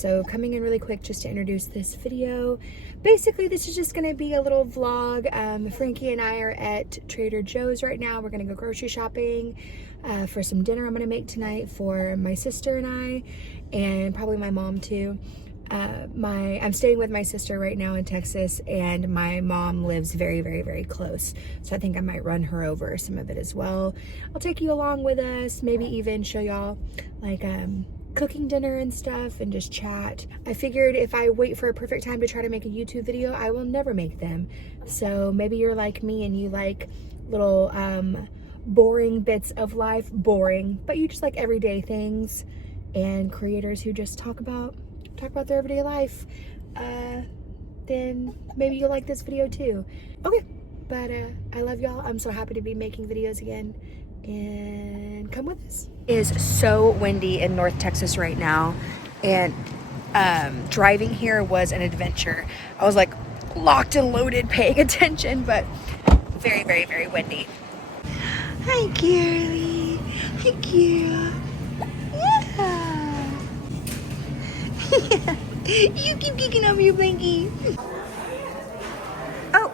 So coming in really quick just to introduce this video. Basically, this is just gonna be a little vlog. Frankie and I are at Trader Joe's right now. We're gonna go grocery shopping for some dinner I'm gonna make tonight for my sister and I, and probably my mom too. I'm staying with my sister right now in Texas, and my mom lives very, very, very close. So I think I might run her over some of it as well. I'll take you along with us, maybe even show y'all like cooking dinner and stuff and just chat. I figured if I wait for a perfect time to try to make a YouTube video, I will never make them. So maybe you're like me and you like little boring bits of life, but you just like everyday things and creators who just talk about their everyday life, then maybe you'll like this video too. Okay, but I love y'all. I'm so happy to be making videos again, and come with us. It is so windy in North Texas right now, and driving here was an adventure. I was like locked and loaded paying attention, but very, very, very windy. Hi, girlie. Hi, girl. Yeah. You keep kicking over your blankie. Oh.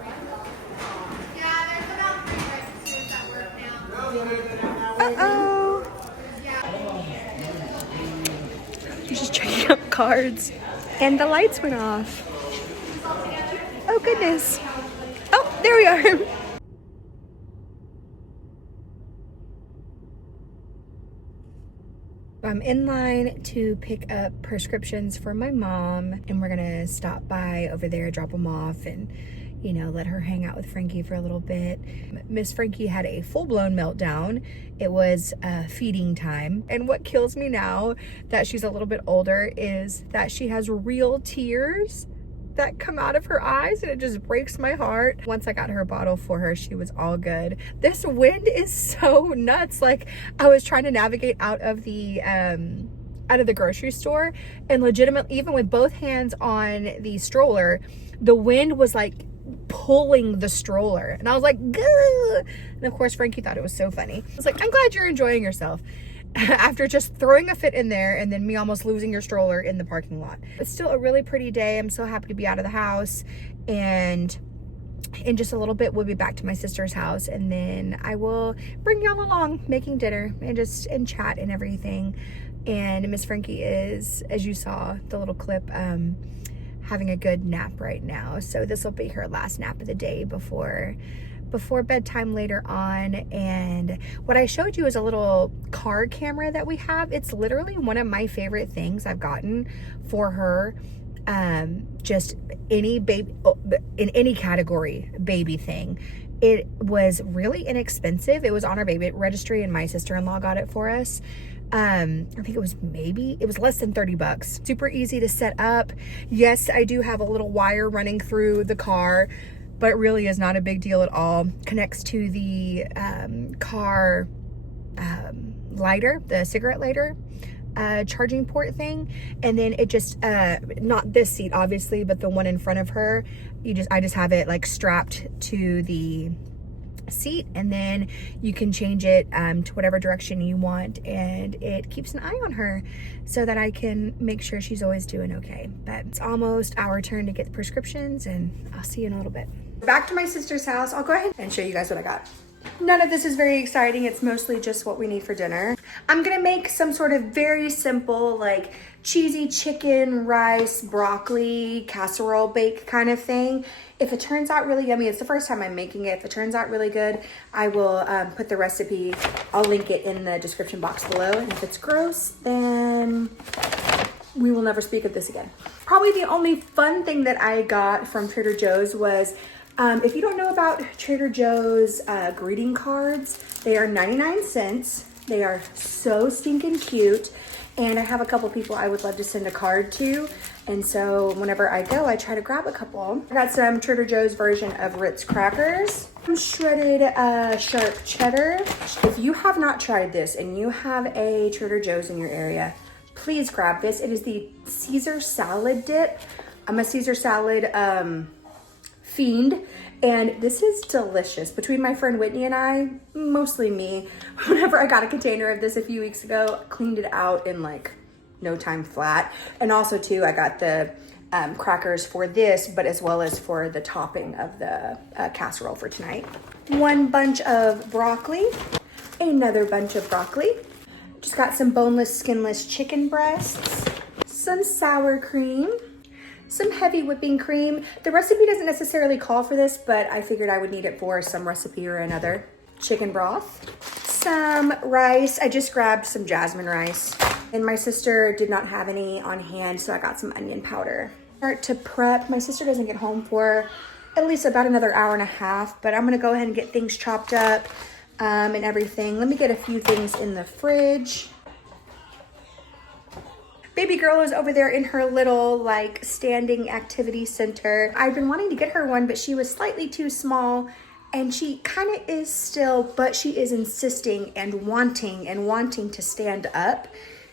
Uh-oh. You're just checking up cards. And the lights went off. Oh, goodness. Oh, there we are. I'm in line to pick up prescriptions for my mom, and we're gonna stop by over there, drop them off, and you know, let her hang out with Frankie for a little bit. Miss Frankie had a full-blown meltdown. It was feeding time, and what kills me now that she's a little bit older is that she has real tears that come out of her eyes, and it just breaks my heart. Once I got her bottle for her, she was all good. This wind is so nuts. Like, I was trying to navigate out of the grocery store, and legitimately, even with both hands on the stroller, the wind was like pulling the stroller, and I was like, gah! And of course Frankie thought it was so funny. I was like, I'm glad you're enjoying yourself after just throwing a fit in there and then me almost losing your stroller in the parking lot. It's still a really pretty day. I'm so happy to be out of the house, and in just a little bit we'll be back to my sister's house, and then I will bring y'all along making dinner and chat and everything. And Miss Frankie is, as you saw the little clip, having a good nap right now. So this will be her last nap of the day before bedtime later on. And what I showed you is a little car camera that we have. It's literally one of my favorite things I've gotten for her. Just any baby, in any category, baby thing. It was really inexpensive. It was on our baby registry, and my sister-in-law got it for us. I think it was less than 30 bucks. Super easy to set up. Yes, I do have a little wire running through the car, but it really is not a big deal at all. Connects to the car lighter, the cigarette lighter charging port thing, and then it just not this seat obviously, but the one in front of her, I just have it like strapped to the seat, and then you can change it to whatever direction you want, and it keeps an eye on her so that I can make sure she's always doing okay. But it's almost our turn to get the prescriptions, and I'll see you in a little bit. Back to my sister's house. I'll go ahead and show you guys what I got. None of this is very exciting. It's mostly just what we need for dinner. I'm gonna make some sort of very simple, like cheesy chicken, rice, broccoli, casserole bake kind of thing. If it turns out really yummy, it's the first time I'm making it. If it turns out really good, I will put the recipe, I'll link it in the description box below. And if it's gross, then we will never speak of this again. Probably the only fun thing that I got from Trader Joe's was, if you don't know about Trader Joe's greeting cards, they are 99 cents. They are so stinking cute. And I have a couple people I would love to send a card to. And so whenever I go, I try to grab a couple. I got some Trader Joe's version of Ritz crackers. Some shredded sharp cheddar. If you have not tried this and you have a Trader Joe's in your area, please grab this. It is the Caesar salad dip. I'm a Caesar salad fiend, and this is delicious. Between my friend Whitney and I, mostly me, whenever I got a container of this a few weeks ago, cleaned it out in like no time flat. And also too, I got the crackers for this, but as well as for the topping of the casserole for tonight. One bunch of broccoli, another bunch of broccoli. Just got some boneless, skinless chicken breasts, some sour cream, some heavy whipping cream. The recipe doesn't necessarily call for this, but I figured I would need it for some recipe or another. Chicken broth, some rice. I just grabbed some jasmine rice, and my sister did not have any on hand, so I got some onion powder. Start to prep. My sister doesn't get home for at least about another hour and a half, but I'm gonna go ahead and get things chopped up and everything. Let me get a few things in the fridge. Baby girl is over there in her little like standing activity center. I've been wanting to get her one, but she was slightly too small, and she kind of is still, but she is insisting and wanting to stand up.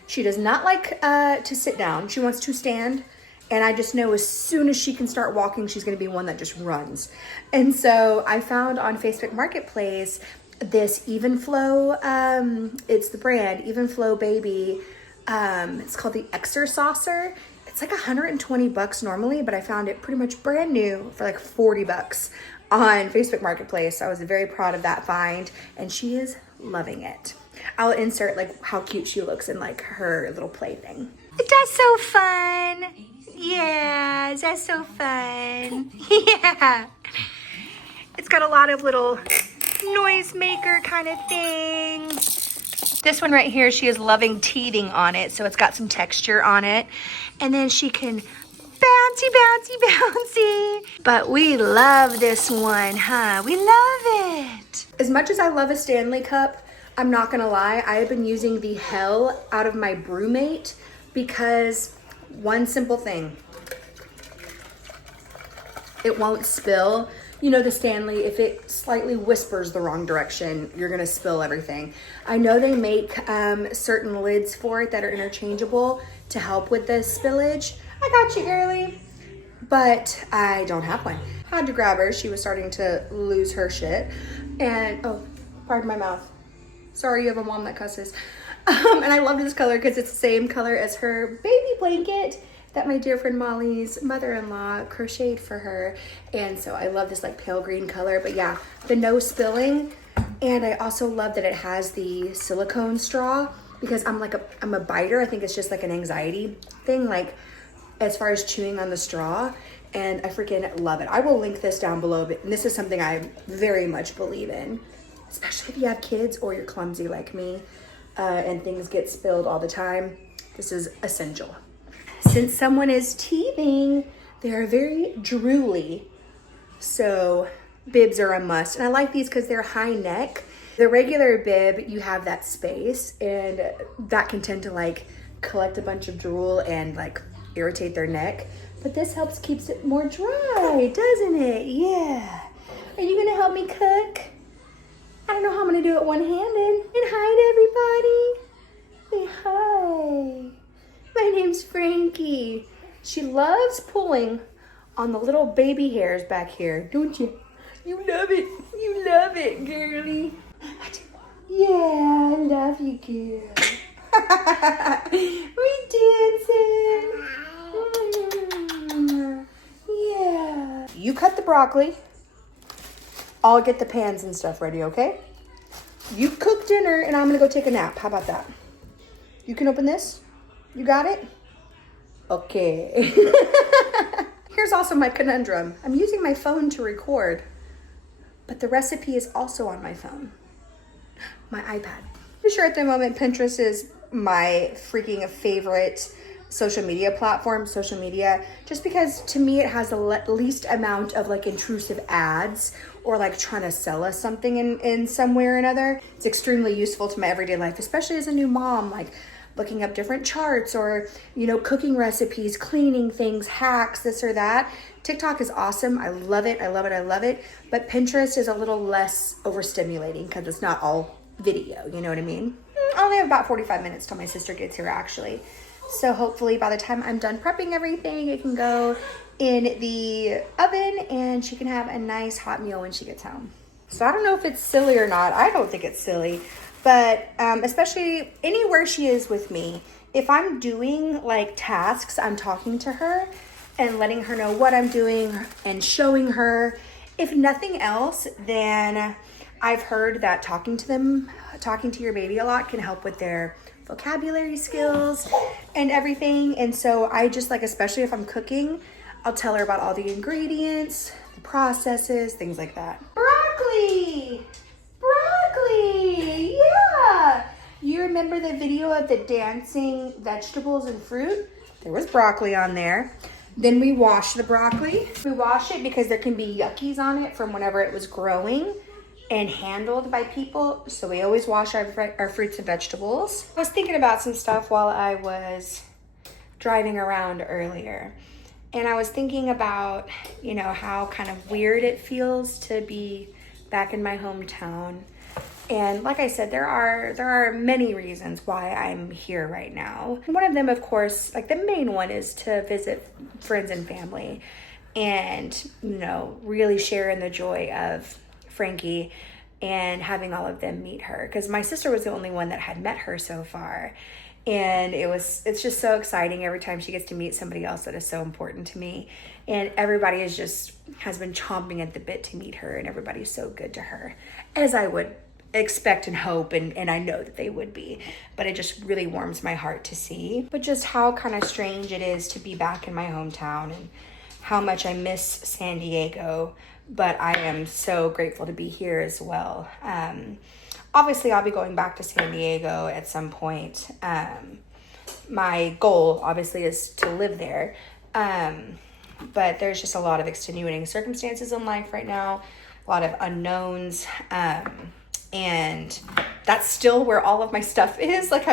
She does not like to sit down. She wants to stand. And I just know as soon as she can start walking, she's gonna be one that just runs. And so I found on Facebook Marketplace this Even Flow, it's the brand, Even Flow Baby. It's called the Exercaucer. It's like 120 bucks normally, but I found it pretty much brand new for like 40 bucks on Facebook Marketplace. So I was very proud of that find, and she is loving it. I'll insert like how cute she looks in like her little plaything. That's so fun. Yeah, that's so fun. Yeah. It's got a lot of little noisemaker kind of things. This one right here, she is loving teething on it, so it's got some texture on it. And then she can bouncy, bouncy, bouncy. But we love this one, huh? We love it. As much as I love a Stanley cup, I'm not gonna lie, I have been using the hell out of my BrewMate because one simple thing, it won't spill. You know the Stanley, if it slightly whispers the wrong direction, you're gonna spill everything. I know they make certain lids for it that are interchangeable to help with the spillage. I got you, girly. But I don't have one. Had to grab her, she was starting to lose her shit. And, oh, pardon my mouth. Sorry you have a mom that cusses. And I love this color because it's the same color as her baby blanket that my dear friend Molly's mother-in-law crocheted for her. And so I love this like pale green color, but yeah, the no spilling. And I also love that it has the silicone straw because I'm a biter. I think it's just like an anxiety thing, like as far as chewing on the straw. And I freaking love it. I will link this down below, but this is something I very much believe in, especially if you have kids or you're clumsy like me and things get spilled all the time. This is essential. Since someone is teething, they are very drooly, so bibs are a must. And I like these because they're high neck. The regular bib, you have that space, and that can tend to like collect a bunch of drool and like irritate their neck. But this helps keeps it more dry, doesn't it? Yeah. Are you gonna help me cook? I don't know how I'm gonna do it one-handed. And hi to everybody. Say hi. My name's Frankie. She loves pulling on the little baby hairs back here, don't you? You love it. You love it, girly. Yeah, I love you, girl. We dancing. Yeah. You cut the broccoli. I'll get the pans and stuff ready, okay? You cook dinner and I'm gonna go take a nap. How about that? You can open this? You got it? Okay. Here's also my conundrum. I'm using my phone to record, but the recipe is also on my phone, my iPad. For sure at the moment, Pinterest is my freaking favorite social media platform, just because to me it has the least amount of like intrusive ads or like trying to sell us something in some way or another. It's extremely useful to my everyday life, especially as a new mom, like looking up different charts or, you know, cooking recipes, cleaning things, hacks, this or that. TikTok is awesome. I love it. I love it. I love it. But Pinterest is a little less overstimulating because it's not all video. You know what I mean? I only have about 45 minutes till my sister gets here, actually. So hopefully by the time I'm done prepping everything, it can go in the oven and she can have a nice hot meal when she gets home. So I don't know if it's silly or not. I don't think it's silly. But especially anywhere she is with me, if I'm doing like tasks, I'm talking to her and letting her know what I'm doing and showing her. If nothing else, then I've heard that talking to your baby a lot can help with their vocabulary skills and everything. And so I just like, especially if I'm cooking, I'll tell her about all the ingredients, the processes, things like that. Broccoli! Broccoli! Yeah! You remember the video of the dancing vegetables and fruit? There was broccoli on there. Then we wash the broccoli. We wash it because there can be yuckies on it from whenever it was growing and handled by people. So we always wash our fruits and vegetables. I was thinking about some stuff while I was driving around earlier. And I was thinking about, you know, how kind of weird it feels to be back in my hometown. And like I said, there are many reasons why I'm here right now. And one of them, of course, like the main one, is to visit friends and family and, you know, really share in the joy of Frankie and having all of them meet her. Because my sister was the only one that had met her so far. And it's just so exciting every time she gets to meet somebody else that is so important to me. And everybody has been chomping at the bit to meet her, and everybody's so good to her, as I would expect and hope, and I know that they would be. But it just really warms my heart to see. But just how kind of strange it is to be back in my hometown and how much I miss San Diego. But I am so grateful to be here as well. Obviously, I'll be going back to San Diego at some point. My goal, obviously, is to live there. But there's just a lot of extenuating circumstances in life right now, a lot of unknowns. And that's still where all of my stuff is. Like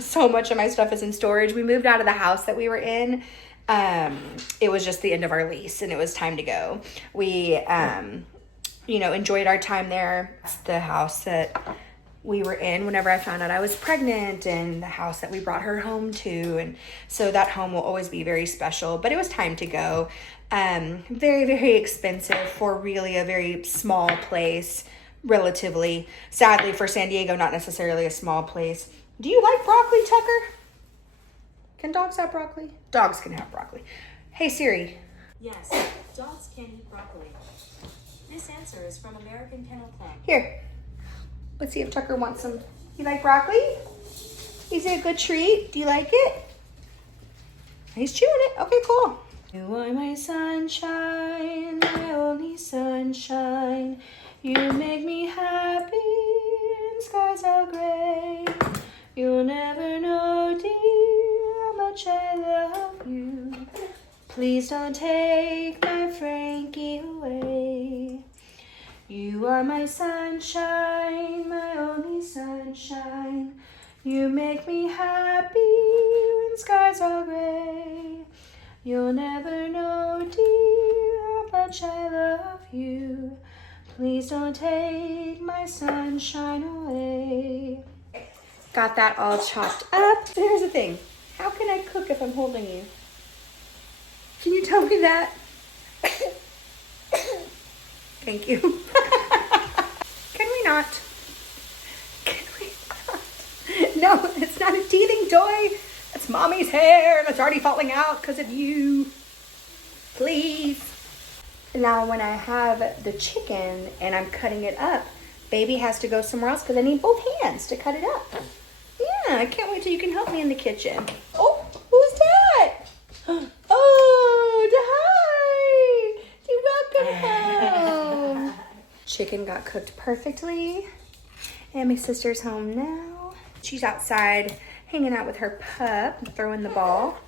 so much of my stuff is in storage. We moved out of the house that we were in. It was just the end of our lease and it was time to go. We, enjoyed our time there. It's the house that we were in whenever I found out I was pregnant, and the house that we brought her home to. And so that home will always be very special, but it was time to go. Very, very expensive for really a very small place, relatively. Sadly for San Diego, not necessarily a small place. Do you like broccoli, Tucker? Can dogs have broccoli? Dogs can have broccoli. Hey Siri. Yes, dogs can eat broccoli. This answer is from American Kennel Club. Here. Let's see if Tucker wants some. You like broccoli? Is it a good treat? Do you like it? He's chewing it. Okay, cool. You are my sunshine, my only sunshine. You make me happy when skies are gray. You'll never know, dear, how much I love you. Please don't take my Frankie away. You are my sunshine, my only sunshine. You make me happy when skies are gray. You'll never know, dear, how much I love you. Please don't take my sunshine away. Got that all chopped up. So here's the thing. How can I cook if I'm holding you? Can you tell me that? Thank you. Can we not? Can we not? No, it's not a teething toy. It's mommy's hair that's already falling out because of you. Please. Now when I have the chicken and I'm cutting it up, baby has to go somewhere else because I need both hands to cut it up. Yeah, I can't wait till you can help me in the kitchen. Oh, who's that? Oh, hi. You're welcome home. Chicken got cooked perfectly. And my sister's home now. She's outside hanging out with her pup, throwing the ball.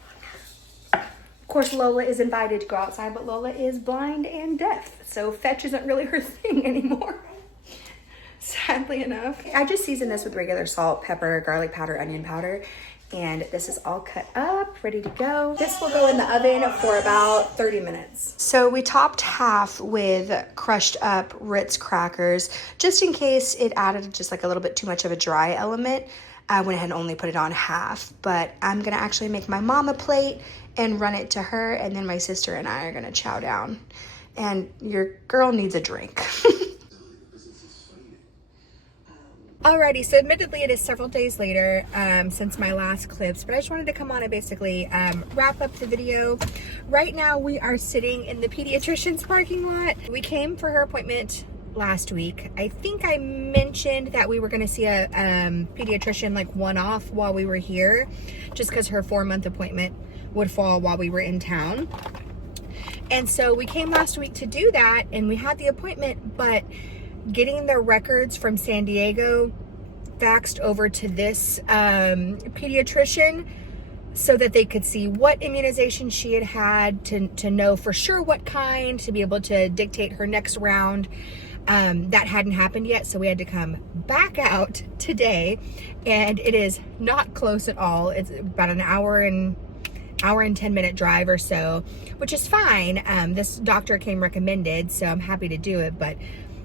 Of course, Lola is invited to go outside, but Lola is blind and deaf, so fetch isn't really her thing anymore. Sadly enough. I just seasoned this with regular salt, pepper, garlic powder, onion powder, and this is all cut up, ready to go. This will go in the oven for about 30 minutes. So we topped half with crushed up Ritz crackers, just in case it added just like a little bit too much of a dry element. I went ahead and only put it on half, but I'm gonna actually make my mom a plate and run it to her, and then my sister and I are gonna chow down. And your girl needs a drink. Alrighty, so admittedly it is several days later since my last clips, but I just wanted to come on and basically wrap up the video. Right now we are sitting in the pediatrician's parking lot. We came for her appointment last week. I think I mentioned that we were going to see a pediatrician like one-off while we were here, just because her 4-month appointment would fall while we were in town. And so we came last week to do that, and we had the appointment, but getting the records from San Diego faxed over to this pediatrician so that they could see what immunization she had had, to know for sure what kind, to be able to dictate her next round. That hadn't happened yet, so we had to come back out today, and it is not close at all. It's about an hour and 10-minute drive or so, which is fine. This doctor came recommended, so I'm happy to do it, but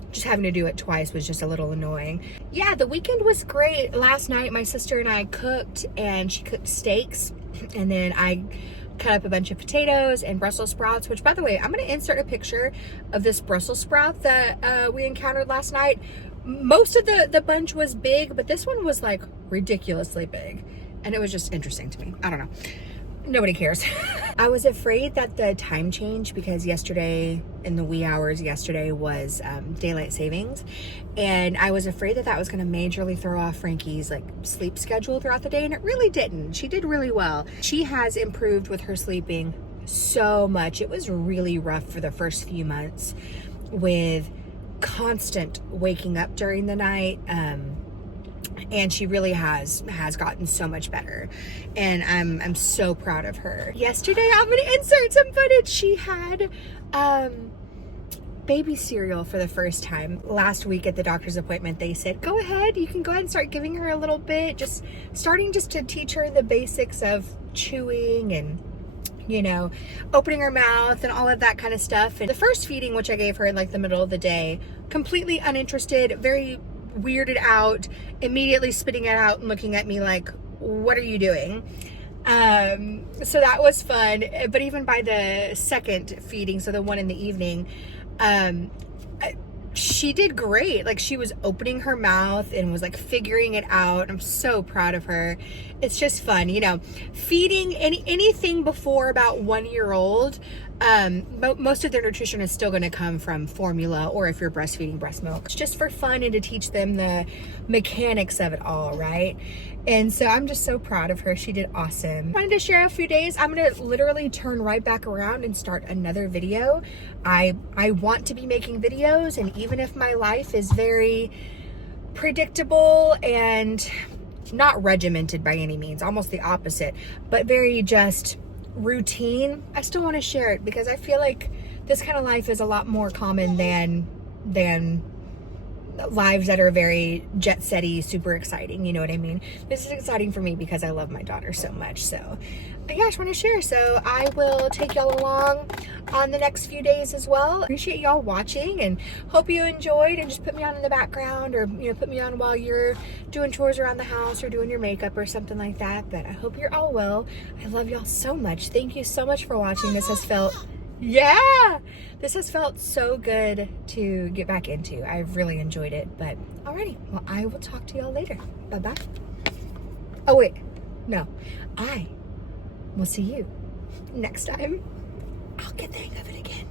just having to do it twice was just a little annoying. Yeah, the weekend was great. Last night my sister and I cooked, and she cooked steaks, and then I cut up a bunch of potatoes and Brussels sprouts, which, by the way, I'm going to insert a picture of this Brussels sprout that we encountered last night. Most of the bunch was big, but this one was like ridiculously big, and it was just interesting to me. I don't know. Nobody cares. I was afraid that the time change, because yesterday, in the wee hours yesterday, was daylight savings, and I was afraid that that was going to majorly throw off Frankie's like sleep schedule throughout the day, and it really didn't. She did really well. She has improved with her sleeping so much. It was really rough for the first few months with constant waking up during the night. And she really has gotten so much better, and I'm so proud of her. Yesterday, I'm gonna insert some footage. She had baby cereal for the first time. Last week at the doctor's appointment, they said, go ahead, you can go ahead and start giving her a little bit, just to teach her the basics of chewing and, you know, opening her mouth and all of that kind of stuff. And the first feeding, which I gave her in like the middle of the day, completely uninterested, very weirded out, immediately spitting it out and looking at me like, what are you doing? So that was fun. But even by the second feeding, so the one in the evening, she did great. Like, she was opening her mouth and was like figuring it out. I'm so proud of her. It's just fun, you know, feeding anything before about 1 year old. Most of their nutrition is still going to come from formula, or if you're breastfeeding, breast milk. It's just for fun and to teach them the mechanics of it all, right? And so I'm just so proud of her. She did awesome. Wanted to share a few days. I'm going to literally turn right back around and start another video. I want to be making videos, and even if my life is very predictable and not regimented by any means, almost the opposite, but very just routine, I still want to share it, because I feel like this kind of life is a lot more common than lives that are very jet setty, super exciting, you know what I mean? This is exciting for me because I love my daughter so much. So yeah, I just want to share. So I will take y'all along on the next few days as well. Appreciate y'all watching, and hope you enjoyed, and just put me on in the background, or, you know, put me on while you're doing chores around the house or doing your makeup or something like that. But I hope you're all well. I love y'all so much. Thank you so much for watching. This has felt so good to get back into. I really enjoyed it. But alrighty, well, I will talk to y'all later. Bye-bye. Oh wait, no, I will see you next time. I'll get the hang of it again.